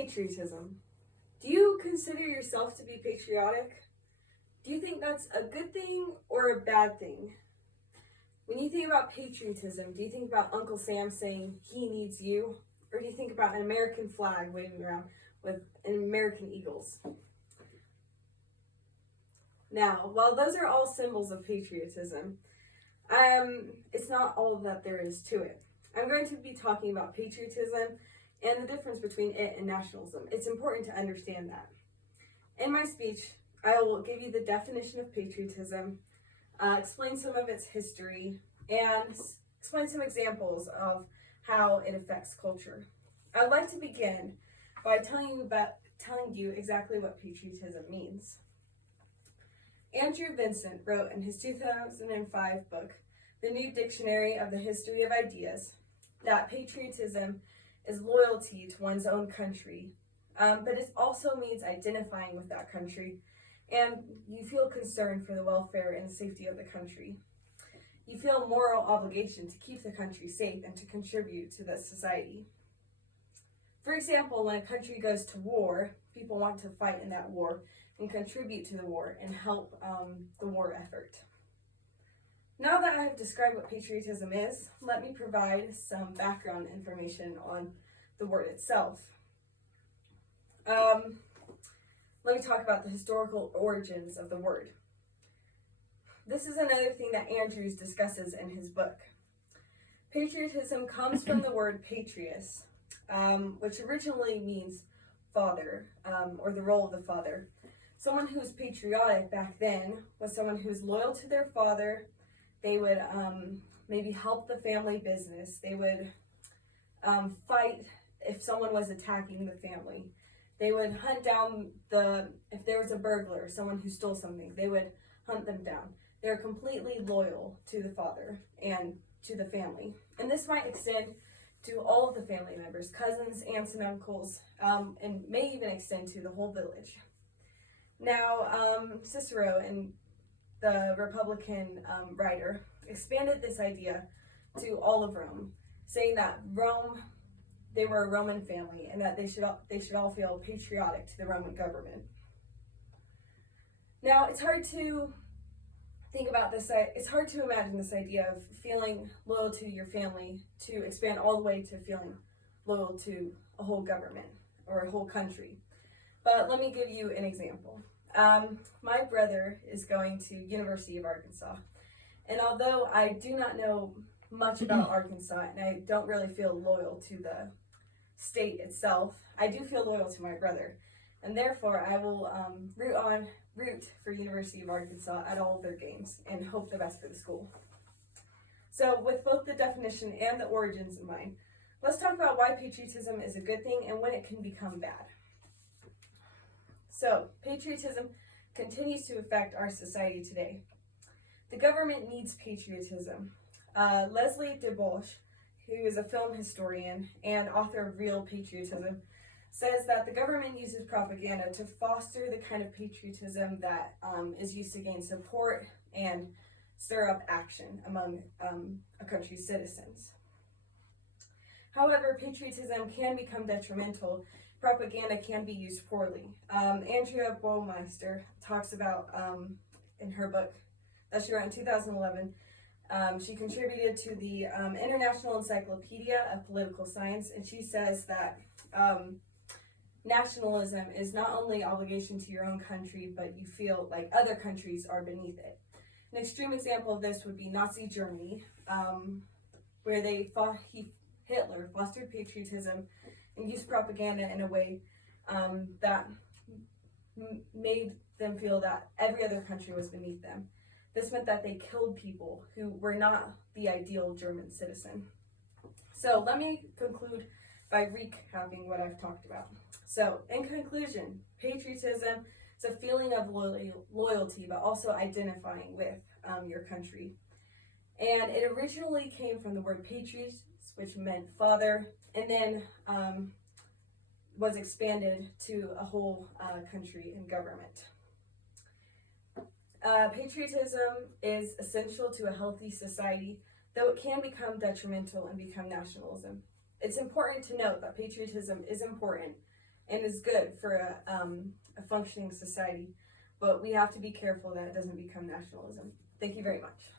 Patriotism. Do you consider yourself to be patriotic? Do you think that's a good thing or a bad thing? When you think about patriotism, do you think about Uncle Sam saying he needs you? Or do you think about an American flag waving around with an American eagles? Now, while those are all symbols of patriotism, it's not all that there is to it. I'm going to be talking about patriotism and the difference between it and nationalism. It's important to understand that. In my speech, I will give you the definition of patriotism, explain some of its history, and explain some examples of how it affects culture. I would like to begin by telling you exactly what patriotism means. Andrew Vincent wrote in his 2005 book, The New Dictionary of the History of Ideas, that patriotism is loyalty to one's own country, but it also means identifying with that country, and you feel concern for the welfare and safety of the country. You feel a moral obligation to keep the country safe and to contribute to the society. For example, when a country goes to war, people want to fight in that war and contribute to the war and help the war effort. Now that I have described what patriotism is, let me provide some background information on the word itself. Let me talk about the historical origins of the word. This is another thing that Andrews discusses in his book. Patriotism comes from the word patrius, which originally means father, or the role of the father. Someone who was patriotic back then was someone who was loyal to their father. They would maybe help the family business. They would fight if someone was attacking the family. They would hunt down if there was a burglar, someone who stole something, they would hunt them down. They're completely loyal to the father and to the family. And this might extend to all of the family members, cousins, aunts, and uncles, and may even extend to the whole village. Now, Cicero, and the Republican writer, expanded this idea to all of Rome, saying that Rome, they were a Roman family and that they should all feel patriotic to the Roman government. Now, it's hard to think about this. It's hard to imagine this idea of feeling loyal to your family to expand all the way to feeling loyal to a whole government or a whole country. But let me give you an example. My brother is going to University of Arkansas, and although I do not know much about Arkansas and I don't really feel loyal to the state itself, I do feel loyal to my brother, and therefore I will root for University of Arkansas at all of their games and hope the best for the school. So with both the definition and the origins in mind, let's talk about why patriotism is a good thing and when it can become bad. So, patriotism continues to affect our society today. The government needs patriotism. Leslie DeBosch, who is a film historian and author of Real Patriotism, says that the government uses propaganda to foster the kind of patriotism that is used to gain support and stir up action among a country's citizens. However, patriotism can become detrimental. Propaganda can be used poorly. Andrea Baumeister talks about in her book that she wrote in 2011. She contributed to the International Encyclopedia of Political Science, and she says that nationalism is not only obligation to your own country, but you feel like other countries are beneath it. An extreme example of this would be Nazi Germany, where Hitler fostered patriotism and used propaganda in a way that made them feel that every other country was beneath them. This meant that they killed people who were not the ideal German citizen. So let me conclude by recapping what I've talked about. So in conclusion, patriotism is a feeling of loyalty, but also identifying with your country. And it originally came from the word patrios, which meant father, and then was expanded to a whole country and government. Patriotism is essential to a healthy society, though it can become detrimental and become nationalism. It's important to note that patriotism is important and is good for a functioning society. But we have to be careful that it doesn't become nationalism. Thank you very much.